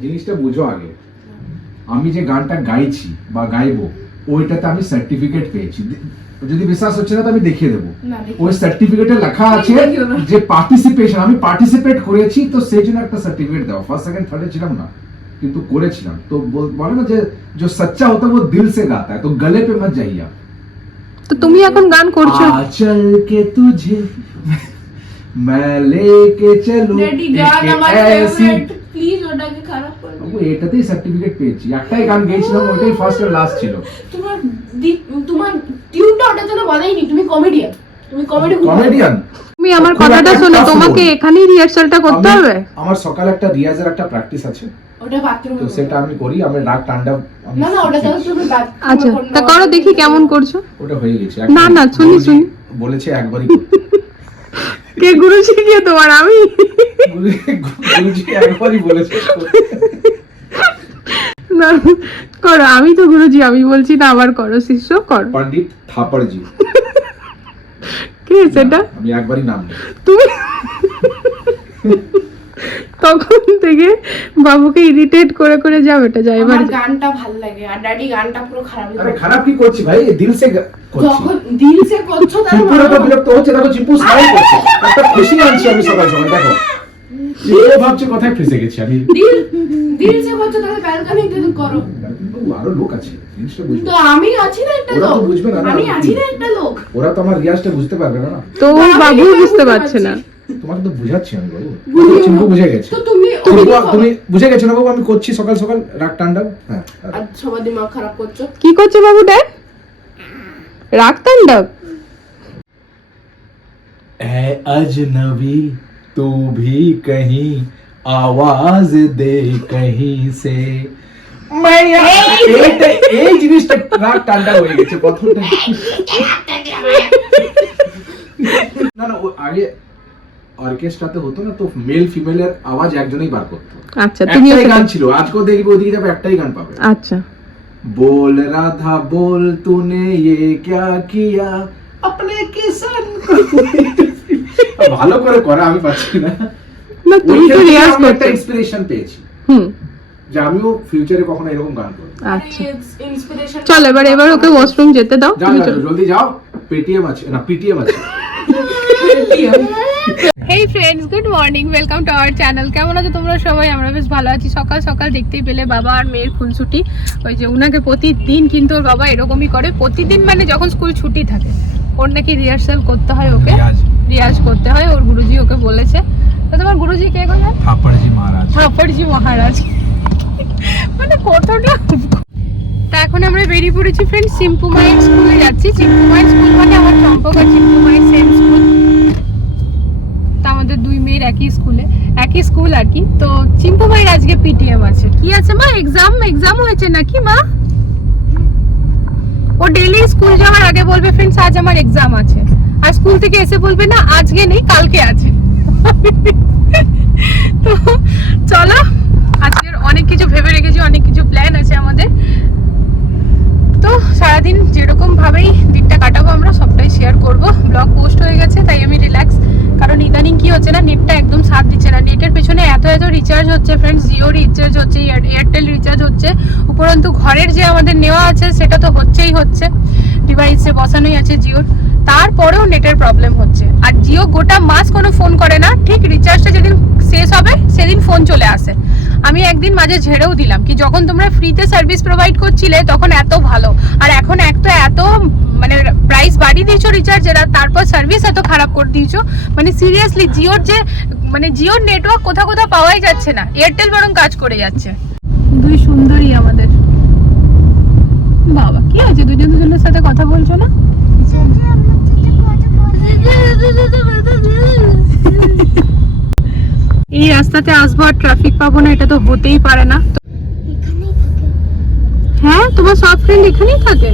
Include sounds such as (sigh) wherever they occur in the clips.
জিনিসটা বুঝো আগে আমি যে গানটা গাইছি বা গাইবো ওইটাতে আমি সার্টিফিকেট পেয়েছি দে- যদি বিশ্বাস হচ্ছে না তো আমি দেখিয়ে দেবো না, দেখিয়ে ওই সার্টিফিকেটে লেখা আছে দেখিও না। যে পার্টিসিপেশন আমি পার্টিসিপেট করেছি তো সেই জন্য একটা সার্টিফিকেট দেওয়া ফার্স্ট সেকেন্ড থার্ডে ছিলাম না কিন্তু করেছিলাম তো বল- বলে না যে जो सच्चा होता है वो दिल से गाता है तो गले पे मत जाइए आप তো তুমি এখন গান করছো आ चल के तुझे मैं लेके चलूं ড্যাডি एक গান আমার ऐसी ফেভারিট প্লিজ ওটাকে খারাপ করো না। এটাতেই সার্টিফিকেট পেয়েছি। একটাই গান গেয়েছিলাম ওইটাই ফার্স্ট আর লাস্ট ছিল। তোমার তোমার টিউনটা ওটার জন্য বানাইনি তুমি কমেডিয়ান তুমি কমেডি কমেডিয়ান তুমি আমার কথাটা শোনো তোমাকে এখানেই রিহার্সালটা করতে হবে? আমার সকালে একটা রিয়াজের একটা প্র্যাকটিস আছে। ওটা বাথরুমে তো সেটা আমি করি আমি রাগ না না ওটা। তুমি আচ্ছা তা করো দেখি কেমন করছ। ওটা হয়ে গেছে। না, না, শুনি, শুনি। বলেছে একবারই। (laughs) কে তোমার আমি? গুরুজি- গুরুজি একবারই বলেছে। না করো আমি তো গুরুজি আমি বলছি না আবার করো শিষ্য কর। পণ্ডিত কে সেটা? আমি একবারই নাম তুমি তখন থেকে বাবুকে ইরিটেট করে করে যাও এটা এবার আমার গানটা ভালো লাগে আর ড্যাডি গানটা পুরো খারাপ আরে খারাপ কি করছি ভাই? দিল সে যখন দিল সে করছ তার চিম্পুর তো বিরক্ত হচ্ছে দেখো স্মাইল করছে। একটা খুশি আনছি আমি সকাল সকাল দেখো। এ ভাবছে কোথায় ফেসে গেছি আমি। দিল দিল সে করছ তাহলে ব্যালকনিতে করো। আরও লোক আছে তো আমি আছি না একটা ওরা তো লোক। বুঝবে না, না। আমি আছি না একটা লোক। ওরা তো আমার রিয়াজটা বুঝতে পারবে না তো বাবু বুঝতে বুঝতে পারছে না। তোমাকে তো বুঝাচ্ছি আমি বাবু। চিম্পু বুঝে গেছে। তো তুমি চিম্পু, ওদিকে করো। তুমি বুঝে গেছো না বাবু আমি করছি সকাল সকাল রাগ টান্ডাব হ্যাঁ আর সবার দিমাগ খারাপ করছো কি করছে বাবু ড্যাড রাগ তাণ্ডব ऐ अजनबी तू भी कहीं आवाज दे कहीं से मैं यहाँ- এইটা এই জিনিসটা রাগ টান্ডা হয়ে গেছে প্রথমটা (laughs) না না ও আগে অর্কেস্ট্রাতে হতো না তো মেল ফিমেলের আওয়াজ একজনেই বার করতো আচ্ছা তুমি একটাই গান ছিল আজকেও দেখবে ওদিকে যাবে একটাই গান পাবে আচ্ছা बोल राधा बोल तूने ये क्या किया अपने किसान को ভালো করে করা আমি পাচ্ছি না না তুমি তো রিয়াজ আমি একটা করতে ইন্সপিরেশন পেয়েছি হুম যে আমিও ফিউচারে কখনো এরকম গান করব আচ্ছা ইন্সপিরেশন চল এবার এবার ওকে ওয়াশরুম যেতে দাও যাও তুমি যাও, চলো। জলদি যাও পেটিএম আছে না পিটিএম আছে (laughs) Hey friends good morning welcome to our channel কেমন আছো তোমরা সবাই? আমরা বেশ ভালো আছি। সকাল সকাল দেখতেই পেলে বাবা আর মেয়ের খুনসুটি ওই যে উনাকে প্রতিদিন কিন্তু ওর বাবা এরকমই করে। প্রতিদিন মানে যখন স্কুল ছুটি থাকে ওর নাকি রিহার্সাল করতে হয় ওকে। রিয়াজ করতে হয়। ওর গুরুজি ওকে বলেছে। তো তোমার গুরুজি কে গো থাপড়জি মহারাজ। থাপড়জি মহারাজ। মানে কতটা তা এখন আমরা বেরিয়ে পড়েছি ফ্রেন্ড চিম্পু মায়ের স্কুলে যাচ্ছি। চিম্পু মায়ের স্কুল মানে আমার চম্পক আর চিম্পু মায়ের সেম স্কুল আমাদের দুই মেয়ের একই স্কুলে, একই স্কুল আর কি। তো চিম্পু মায়ের আজকে পিটিএম আছে। কি আছে মা? এক্সাম এক্সাম হয়েছে নাকি মা? ও ডেলি স্কুল যাওয়ার আগে বলবে ফ্রেন্ডস আজ আমার এক্সাম আছে। আর স্কুল থেকে এসে বলবে, না, আজকে নেই, কালকে আছে। তো চলো, আজকের অনেক কিছু ভেবে রেখেছি, অনেক কিছু প্ল্যান আছে আমাদের। তো সারাদিন যেরকম ভাবেই দিনটা কাটাবো আমরা, সবটাই শেয়ার করব। ব্লগ পোস্ট হয়ে গেছে, তাই আমি রিল্যাক্স কারণ ইদানিং কি হচ্ছে না নেটটা একদম সাথ দিচ্ছে না। নেটের পেছনে এত এত রিচার্জ হচ্ছে ফ্রেন্ডস জিও রিচার্জ হচ্ছে এয়ারটেল রিচার্জ হচ্ছে। উপরন্তু ঘরের যে আমাদের নেওয়া আছে, সেটা তো হচ্ছেই হচ্ছে। ডিভাইসে বসানোই আছে জিওর তারপরেও নেটের প্রবলেম হচ্ছে। আর জিও গোটা মাস কোনো ফোন করে না। ঠিক রিচার্জটা যেদিন শেষ হবে, সেদিন ফোন চলে আসে। আমি একদিন মাঝে ঝেড়েও দিলাম কি, যখন তোমরা ফ্রিতে সার্ভিস প্রোভাইড করছিলে, তখন এত ভালো। আর এখন এক তো এত মানে প্রাইস বাড়িয়ে দিয়েছ রিচার্জের আর তারপর সার্ভিস এত খারাপ করে দিয়েছ। মানে সিরিয়াসলি জিওর যে মানে জিওর নেটওয়ার্ক কোথাও কোথাও পাওয়াই যাচ্ছে না। এয়ারটেল বরং কাজ করে যাচ্ছে। দুই সুন্দরী আমাদের। বাবা কি আছে দুজন দুজনের সাথে কথা বলছো না? এই রাস্তাতে আসব আর ট্রাফিক পাবো না এটা তো হতেই পারে না। হ্যাঁ তোমার সব ফ্রেন্ড এখানেই থাকে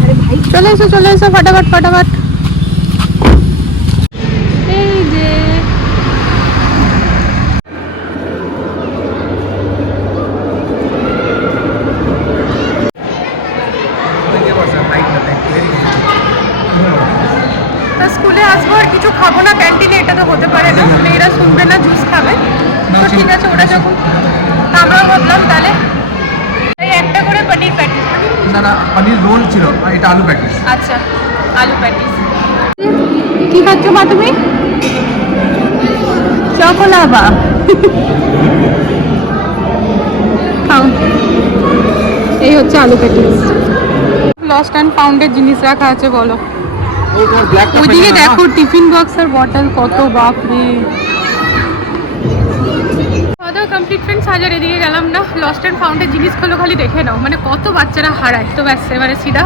আরে ভাই চলে এসো চলে এসো ফটাফট ফটাফট এই যে তা স্কুলে আজকে আসব আর কিছু খাব না ক্যান্টিনে এটা তো হতে পারে না মেয়েরা শুনবে না জুস খাবে না, তো ঠিক ঠিক- আছে ওরা যখন তা আমরাও ভাবলাম তাহলে এই একটা করে পনির প্যাটিস না না পনির রোল ছিল আর এটা আলু প্যাটিস আচ্ছা আলু প্যাটিস কি খাচ্ছ মা তুমি? চকোলাবা খাও। এই হচ্ছে আলু প্যাটিস লস্ট অ্যান্ড ফাউন্ডের জিনিস রাখা আছে বলো। ওইদিকে দেখো টিফিন বক্স আর বটল কত বাপরে। খাওয়া দাওয়া কমপ্লিট ফ্রেন্ডস হাজার এদিকে গেলাম না। লস্ট অ্যান্ড ফাউন্ডের জিনিসগুলো খালি দেখে নাও। মানে কত বাচ্চারা হারায়। তো ব্যাস এবারে সিধা।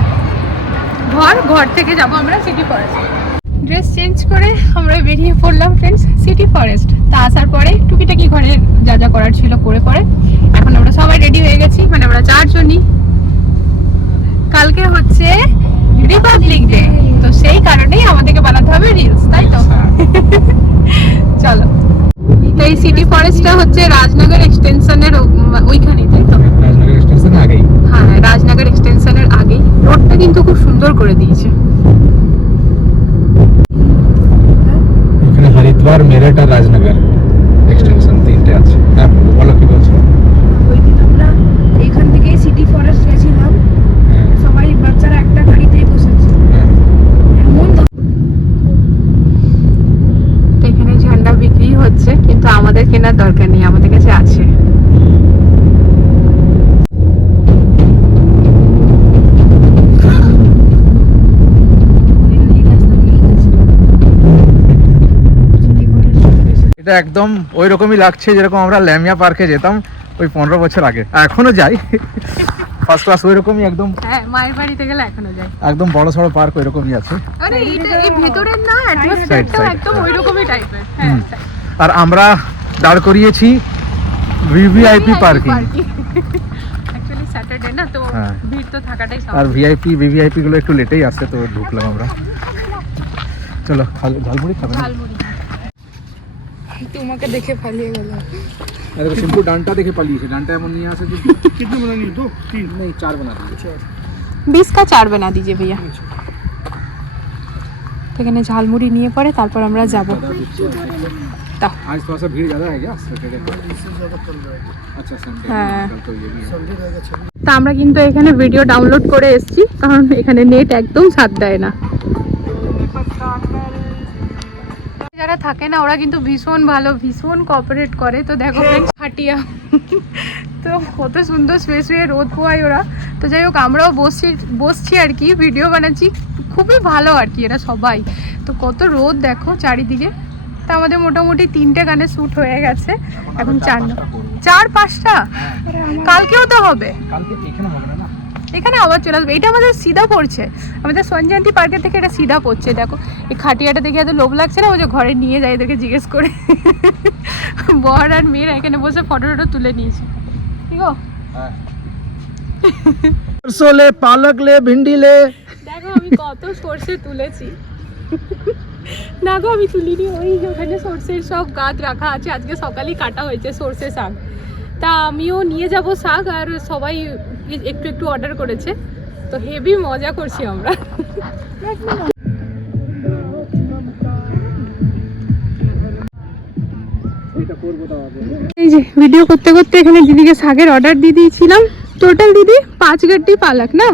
ঘর ঘর থেকে যাব আমরা সিটি ফরেস্ট ড্রেস চেঞ্জ করে আমরা বেরিয়ে পড়লাম ফ্রেন্ডস সিটি ফরেস্ট তা আসার পরে টুকিটাকি ঘরে যা যা করার ছিল করে পরে। এখন আমরা সবাই রেডি হয়ে গেছি মানে আমরা চারজনই। কালকে হচ্ছে রিপাবলিক ডে তো সেই কারণেই আমাদেরকে বানাতে হবে রিলস তাই তো? (laughs) চলো। তো এই সিটি ফরেস্টটা হচ্ছে রাজনগর এক্সটেনশনের ওইখানে তাই তো? রাজনগর এক্সটেনশন আগেই। হ্যাঁ রাজনগর এক্সটেনশনের আগেই। রোডটা কিন্তু খুব সুন্দর করে দিয়েছে। এখানে হরিদ্বার মেরঠ আর রাজনগর। এটা একদম ওই রকমই লাগছে যেরকম আমরা ল্যামিয়া পার্কে যেতাম ওই পনেরো বছর আগে। এখনও যাই। ফার্স্ট ক্লাস ওই রকমই একদম। হ্যাঁ মায়ের বাড়িতে গেলে এখনও যায় একদম বড় সড়ো পার্ক ওই রকমই আছে এই ভেতরের না অ্যাটমসফিয়ারটা একদম ওই রকমই টাইপের হ্যাঁ আর আমরা দাঁড় করিয়েছি ভিভিআইপি পার্কিং। অ্যাকচুয়ালি স্যাটারডে না তো হ্যাঁ। ভিড় তো থাকাটাই আর ভিআইপি ভিভিআইপি গুলো একটু লেটেই আসে তো ঢুকলাম আমরা। চলো ঝালমুড়ি খাবে না? ঝালমুড়ি। তোমাকে দেখে পালিয়ে গেল अरे वो सिंपल डांटा देखे पाली से डांटा एमन नहीं आ सके कितने बनानी दो तीन नहीं चार बना दीजिए বিশ কা চার বানা দিজে भैया তো এখানে ঝালমুড়ি নিয়ে পরে তারপর আমরা যাব তা आज थोड़ा सा भीड़ ज्यादा है क्या सैटरडे अच्छा संडे हाँ। कल तो ये भी है তা আমরা কিন্তু এখানে ভিডিও ডাউনলোড করে এসেছি কারণ এখানে নেট একদম সাথ দেয় না যারা থাকে না ওরা কিন্তু ভীষণ ভালো ভীষণ কোঅপারেট করে। তো দেখো হ্যাঁ। হাটিয়া। তো কত সুন্দর শুয়ে শুয়ে রোদ পোয়ায় ওরা। তো যাই হোক আমরাও বসছি বসছি আর কি ভিডিও বানাচ্ছি। খুবই ভালো আর কি এরা সবাই। তো কত রোদ দেখো চারিদিকে। তা আমাদের মোটামুটি তিনটে গানে শ্যুট হয়ে গেছে। এখন চার চার পাঁচটা হ্যাঁ। কালকেও তো হবে। কালকে হবে না এখানে আবার চলে আসবে। এটা আমাদের সিধা পড়ছে। আমাদের সঞ্জয়ন্তী পার্কের থেকে এটা সিধা পড়ছে দেখো। এই খাটিয়াটা দেখে এত লোভ লাগছে না? ও যে ঘরে নিয়ে যায় এদেরকে জিজ্ঞেস করে। বর আর মেয়েরা এখানে বসে ফটো টটো তুলে নিয়েছে। ঠিক সরষো লে পালক লে ভিন্ডি লে। দেখো আমি কত সরষে তুলেছি। না গো আমি তুলিনি ওই ওখানে সরষের সব গাছ রাখা আছে। আজকে সকালেই কাটা হয়েছে সর্ষে শাক। তা আমিও নিয়ে যাব শাক আর সবাই একটু একটু অর্ডার করেছে তো হেভি মজা করছি আমরা এটা করব দাও আগে এই যে ভিডিও করতে করতে এখানে দিদিকে শাকের অর্ডার দিয়ে দিয়েছিলাম টোটাল দিদি पाँच गड्डी पालक ना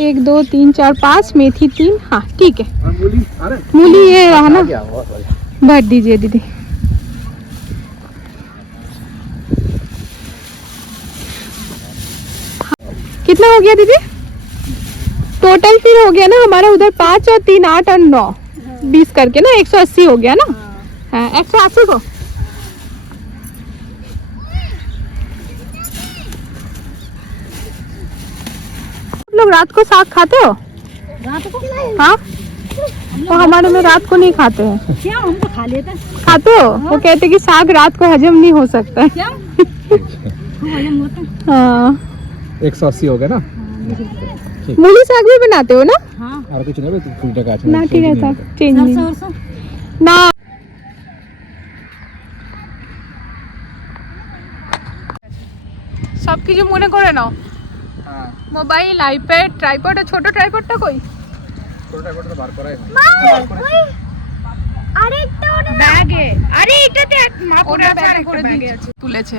एक दो तीन चार पाँच मेथी तीन हाँ ठीक है हम बोली अरे मूली ये रहा ना क्या हुआ सॉरी भर दीजिए दीदी कितना हो गया दीदी? टोटल फिर हो गया ना हमारा उधर पाँच और तीन आठ और नौ। बीस करके ना एक सौ अस्सी हो गया ना? हाँ एक सौ अस्सी को लोग रात को साग खाते हो? रात को? हाँ? तो हमारे में रात को नहीं खाते हैं। क्या हम तो खा लेते हैं। खाते हो? हाँ? वो कहते कि साग रात को हजम नहीं हो सकता। है। क्या (laughs) है। 180 हो गया ना? मूली साग भी बनाते हो ना? हाँ। और कुछ नहीं ना। ठीक है। था चेंज ना সব কিছু মনে করে নাও মোবাইল আইপ্যাড ট্রাইপড ছোট ট্রাইপডটা কই আরেকটা ব্যাগে আরে এটাতে এক করে আছে তুলেছে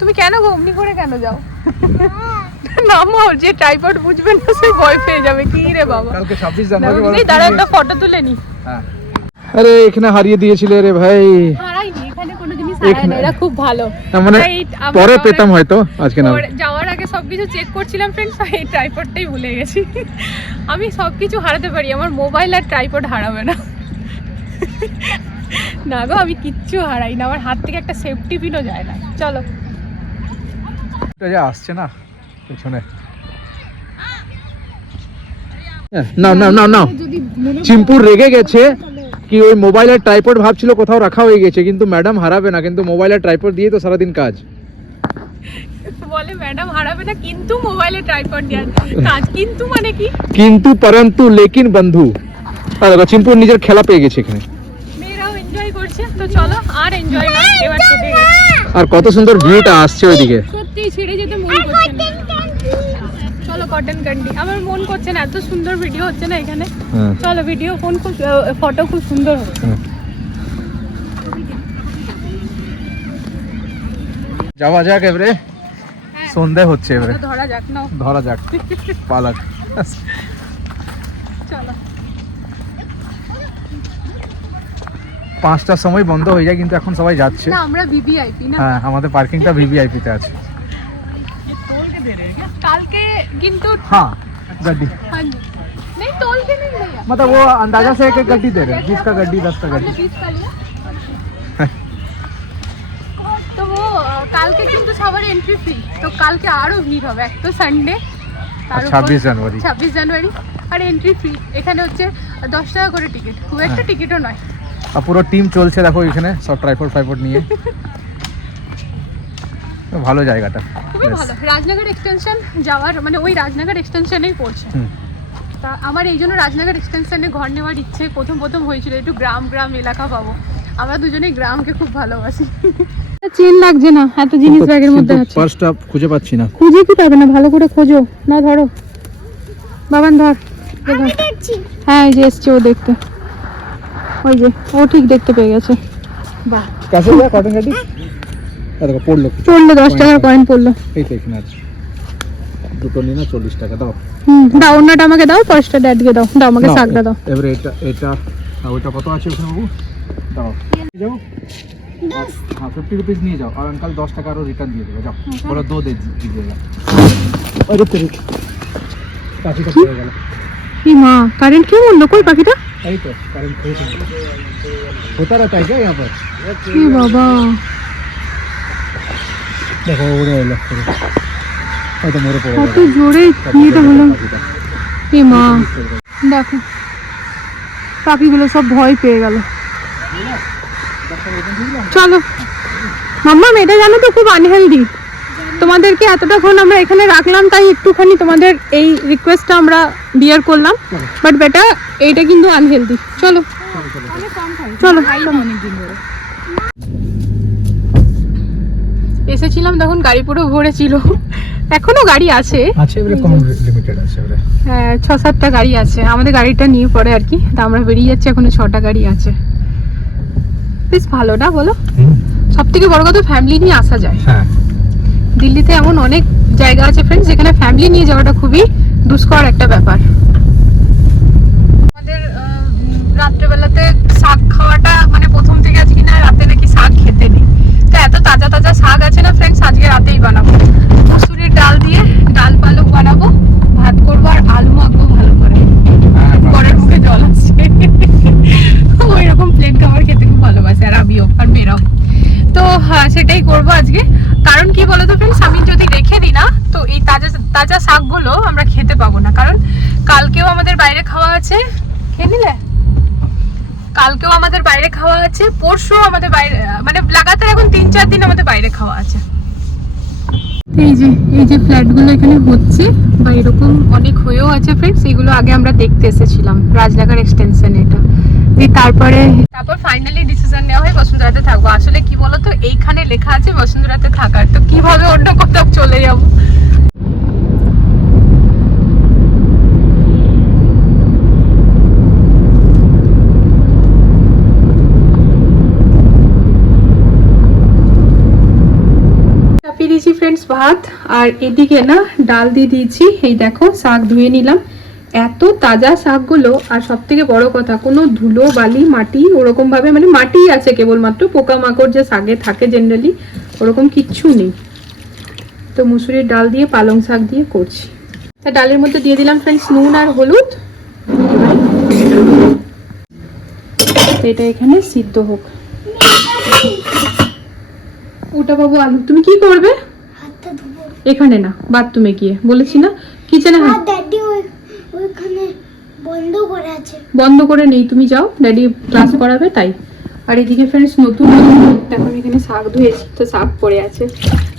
তুমি কেন ঘুমনি করে কেন যাও নামাও যে ট্রাইপড বুঝবে না সে ভয় পেয়ে যাবে। কি রে বাবা? কালকে ছাব্বিশ এই দাঁড়া একটা ফটো তুলে নি। আরে এখানে হারিয়ে দিয়েছিলে রে ভাই। হারাইনি এখানে কোনো জিনিস হারায় না এরা খুব ভালো। মানে পরে পেতাম হয়তো আজকে না। যাওয়ার আগে সবকিছু চেক করছিলাম ফ্রেন্ডস এই ট্রাইপডটাই ভুলে গেছি। আমি সবকিছু হারাতে পারি আমার মোবাইল আর ট্রাইপড হারাবে না। না গো আমি কিচ্ছু হারাই না আমার হাত থেকে একটা সেফটি পিনও যায় না। চলো। এটা যে আসছে না পেছনে। না না না না চিম্পুর রেগে গেছে কি ওই মোবাইলের ট্রাইপড ভাবছিল কোথাও রাখা হয়ে গেছে কিন্তু ম্যাডাম হারাবে না কিন্তু মোবাইলের ট্রাইপড দিয়ে তো সারাদিন কাজ। বলে ম্যাডাম হারাবে না কিন্তু মোবাইলে ট্রাইপড দেওয়ার কাজ। কিন্তু মানে কি? কিন্তু পরন্তু লেকিন বন্ধু। আর দেখো চিম্পুর নিজের খেলা পেয়ে গেছে এখানে। মেয়েরাও এনজয় করছে তো চলো আর এনজয় না এবার আর কত সুন্দর ভিউটা আসছে ওইদিকে। সত্যি ছেড়ে যেতে মন কটন ক্যান্ডি আমার মন করছে না এত সুন্দর ভিডিও হচ্ছে না এখানে। হ্যাঁ। চলো ভিডিও ফোন খুব ফটো খুব সুন্দর হচ্ছে। হ্যাঁ। যাওয়া যাক এবারে। সন্ধে হচ্ছে এবারে। ধরা যাক না ধরা যাক। পালাক। চলো। পাঁচটার সময় বন্ধ হয়ে যায় কিন্তু এখন সবাই যাচ্ছে। না আমরা ভিভিআইপি না। হ্যাঁ আমাদের পার্কিংটা ভিভিআইপি তে আছে। কালকে কিন্তু हाँ गड्डी हाँ जी नहीं तोल के नहीं भैया मतलब वो अंदाजा से एक एक गड्डी दे रहे हैं बीस का गड्डी दस का हमने गड्डी बीस का लिया তো ও কালকে কিন্তু সবার এন্ট্রি ফ্রি তো কালকে আরো ভিড় হবে এক তো সানডে আর 26 জানুয়ারি। ছাব্বিশ জানুয়ারি আর এন্ট্রি ফ্রি এখানে হচ্ছে দশ টাকা করে টিকিট খুব একটা হ্যাঁ। টিকিটও নয় আর পুরো টিম চলছে দেখো এখানে সব ট্রাইপড ফাইপড নিয়ে তো ভালো জায়গাটা। খুবই ভালো। রাজনগর এক্সটেনশন যাওয়ার মানে ওই রাজনগর এক্সটেনশনেই পড়ছে। তা আমার এই জন্য রাজনগর এক্সটেনশনে ঘর নেওয়ার ইচ্ছে প্রথম প্রথম হয়েছিল। একটু গ্রাম গ্রাম এলাকা পাবো। আমরা দুজনেই গ্রামকে খুব ভালোবাসি। চেন লাগছে না। এত জিনিস ব্যাগের মধ্যে আছে। পার্সটা খুঁজে পাচ্ছি না। খুঁজে কি পাবে না? ভালো করে খোঁজো। না ধরো। বাবান ধর। ধর। হ্যাঁ এই যে এসছে ও দেখতে। ওই যে ও ঠিক দেখতে পেয়ে গেছে। বাহ কাছে যা কটন গাড়ি দেখো পড়লো পড়লো দশ টাকার কয়েন পড়লো এই তো এখানে আছে দুটো নিয়ে না চল্লিশ টাকা দাও হুম দাও অন্যটা আমাকে দাও পাঁচটা ড্যাডকে দাও দাও আমাকে নাও, শাকটা দাও এবারে এটা এটা আর ওইটা কত আছে ওখানে বাবু দাও যাও हाँ फिफ्टी रुपीज নিয়ে যাও আর अंकल दस টাকা আরো রিটার্ন দিয়ে দেবে যাও বলো दो दे दीजिएगा अरे तेरे পাখিটা পড়ে গেল কি মা কারেন্ট কি বললো কই পাখিটা এই তো কারেন্ট খেয়েছে होता रहता है क्या यहाँ पर কি বাবা দেখো উড়ে এলো পুরো হয়তো মরে পড়ে কত জোরে ইয়েটা হলো। এ মা দেখো পাখিগুলো সব ভয় পেয়ে গেল। চলো। মাম্মা এটা জানো তো খুব আনহেলদি তোমাদেরকে এতটাক্ষণ আমরা এখানে রাখলাম তাই একটুখানি তোমাদের এই রিকোয়েস্টটা আমরা বিয়ার করলাম। বাট বেটা এইটা কিন্তু আনহেলদি চলো। চলো এসেছিলাম তখন গাড়ি পুরো ভরে ছিল। এখনও গাড়ি আছে। আছে এবারে কম লিমিটেড আছে এবারে হ্যাঁ ছ সাতটা গাড়ি আছে। আমাদের গাড়িটা নিয়ে পড়ে আর কি। তা আমরা বেরিয়ে যাচ্ছি এখনও ছটা গাড়ি আছে। বেশ ভালো না বলো? সব থেকে বড় কথা ফ্যামিলি নিয়ে আসা যায়। হ্যাঁ। দিল্লিতে এমন অনেক জায়গা আছে ফ্রেন্ডস যেখানে ফ্যামিলি নিয়ে যাওয়াটা খুবই দুষ্কর একটা ব্যাপার। আমাদের রাত্রেবেলাতে শাক খাওয়াটা মানে প্রথম থেকে আজকে না রাতে নাকি শাক খেতে নেই তো এত তাজা তাজা শাক আছে না ফ্রেন্ডস আজকে রাতেই বানাবো। মসুরির ডাল দিয়ে ডাল পালক বানাবো ভাত করব আর আলু মাখবো ভালো করে। পরের মুখে জল আসছে। ওই রকম প্লেন খাবার খেতে খুব ভালোবাসে আর আমিও আর মেয়েরাও। তো হ্যাঁ, সেটাই করব আজকে। কারণ কি বলতো ফ্রেন্ডস আমি যদি রেখে দিই না তো এই তাজা তাজা শাকগুলো আমরা খেতে পাবো না। কারণ কালকেও আমাদের বাইরে খাওয়া আছে। খেয়ে নিলে? কালকেও আমাদের বাইরে খাওয়া আছে পরশু আমাদের বাইরে মানে লাগাতার এখন তিন চার দিন আমাদের বাইরে খাওয়া আছে। এই যে এই যে ফ্ল্যাটগুলো এখানে হচ্ছে বা এরকম অনেক হয়েও আছে ফ্রেন্ডস এগুলো আগে আমরা দেখতে এসেছিলাম রাজনগর এক্সটেনশন এটা। দিয়ে তারপরে তারপর ফাইনালি ডিসিশন নেওয়া হয় বসুন্ধরাতে থাকব। আসলে কি বলতো এইখানে লেখা আছে বসুন্ধরাতে থাকার তো কীভাবে অন্য কোথাও চলে যাব? ভাত আর এদিকে না ডাল দিয়ে দিয়েছি। এই দেখো, শাক ধুয়ে নিলাম। এত তাজা শাকগুলো, আর সব থেকে বড় কথা, কোনো ধুলো, বালি, মাটি ওরকম ভাবে মানে মাটি আছে কেবলমাত্র, পোকামাকড় যে শাকে থাকে জেনারেলি ওরকম কিচ্ছু নেই। তো মুসুরির ডাল দিয়ে, পালং শাক দিয়ে করছি। তা ডালের মধ্যে দিয়ে দিলাম ফ্রেন্ডস নুন আর হলুদ। এটা এখানে সিদ্ধ হোক। ওটা বাবু আলু, তুমি কি করবে? এখানে না বাথরুমে গিয়ে। বলেছি না কিচেনে আর ড্যাডি ওই ওইখানে বন্ধ করে আছে। বন্ধ করে নেই তুমি যাও ড্যাডি ক্লাস করাবে তাই। আর এদিকে ফ্রেন্ডস নতুন আলু এখন এখানে শাক ধুয়েছি তো শাক পড়ে আছে।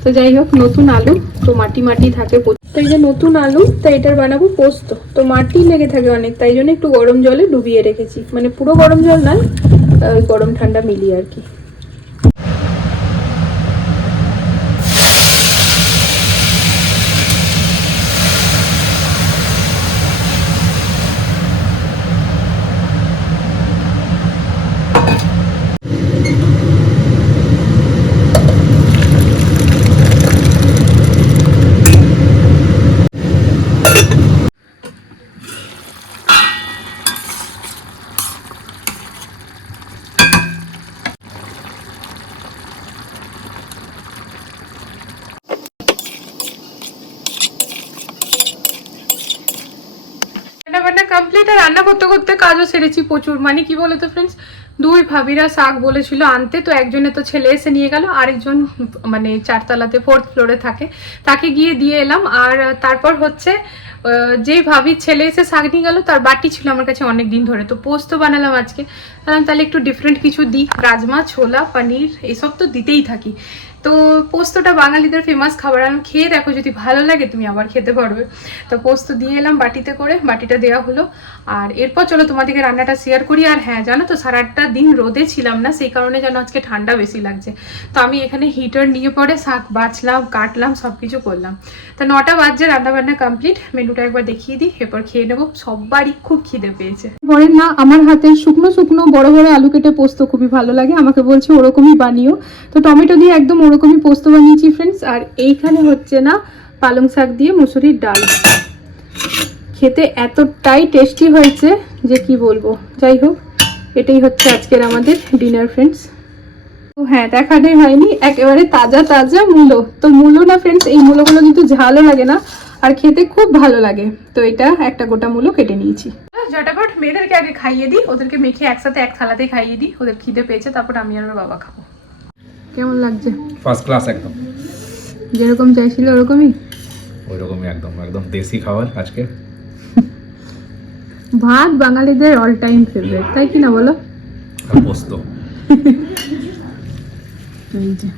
তো যাই হোক নতুন আলু তো মাটি মাটি থাকে। তো এই যে নতুন আলু তো এটার বানাবো পোস্ত। তো মাটি লেগে থাকে অনেক তাই জন্য একটু গরম জলে ডুবিয়ে রেখেছি। মানে পুরো গরম জল নয় গরম ঠান্ডা মিলিয়ে আর কি রান্না আর রান্না করতে করতে কাজও সেরেছি প্রচুর। মানে কি বলতো ফ্রেন্ডস দুই ভাবিরা শাক বলেছিল আনতে, তো একজনে তো ছেলে এসে নিয়ে গেল, আরেকজন মানে চারতলাতে ফোর্থ ফ্লোরে থাকে। তাকে গিয়ে দিয়ে এলাম, আর তারপর হচ্ছে যেই ভাবির ছেলে এসে শাক নিয়ে গেল, তার বাটি ছিল আমার কাছে অনেক দিন ধরে, তো পোস্ত বানালাম আজকে। ভাবলাম তাহলে একটু ডিফারেন্ট কিছু দিই, রাজমা, ছোলা, পনির, এসব তো দিতেই থাকি। তো পোস্তটা বাঙালিদের ফেমাস খাবার। আমি খেয়ে দেখো, যদি ভালো লাগে তুমি আবার খেতে পারবে। তো পোস্ত দিয়ে এলাম বাটিতে করে, বাটিটা দেওয়া হলো। আর এরপর চলো তোমাদেরকে রান্নাটা শেয়ার করি। আর হ্যাঁ জানো তো, সারাটা দিন রোদে ছিলাম না, সেই কারণে যেন আজকে ঠান্ডা বেশি লাগছে। তো আমি এখানে হিটার নিয়ে পরে শাক বাছলাম, কাটলাম সব কিছু করলাম। তো নটা বাজছে রান্না বান্না কমপ্লিট মেনুটা একবার দেখিয়ে দিই, এরপর খেয়ে নেব। সববারই খুব খিদে পেয়েছে। বলেন না আমার হাতের শুকনো শুকনো, বড় বড় আলু কেটে পোস্ত খুবই ভালো লাগে। আমাকে বলছে, ওরকমই বানিও। তো টমেটো দিয়ে একদম ওরকমই পোস্ত বানিয়েছি ফ্রেন্ডস আর এইখানে হচ্ছে না পালং শাক দিয়ে মুসুরির ডাল। খেতে এতটাই টেস্টি হয়েছে যে কি বলব। যাই হোক, এটাই হচ্ছে আজকের আমাদের ডিনার ফ্রেন্ডস তো হ্যাঁ দেখাটাই হয়নি, একেবারে তাজা তাজা মূলো। তো মূলো না ফ্রেন্ডস এই মূলোগুলো কিন্তু ঝালও লাগে না, আর খেতে খুব ভালো লাগে। তো এটা একটা গোটা মূলো কেটে নিয়েছি। ঝটাপট মেয়েদেরকে আগে খাইয়ে দিই, ওদেরকে মেখে একসাথে এক থালাতে খাইয়ে দিই, ওদের খিদে পেয়েছে, তারপর আমি আর বাবা খাব। কেমন লাগছে? ফার্স্ট ক্লাস একদম। যেরকম চাইছিল ওরকমই? ওরকমই রকমই একদম একদম দেশি খাবার আজকে। ভাত বাঙালিদের অল টাইম ফেভারিট তাই কি না বলো পোস্ত। এই যে।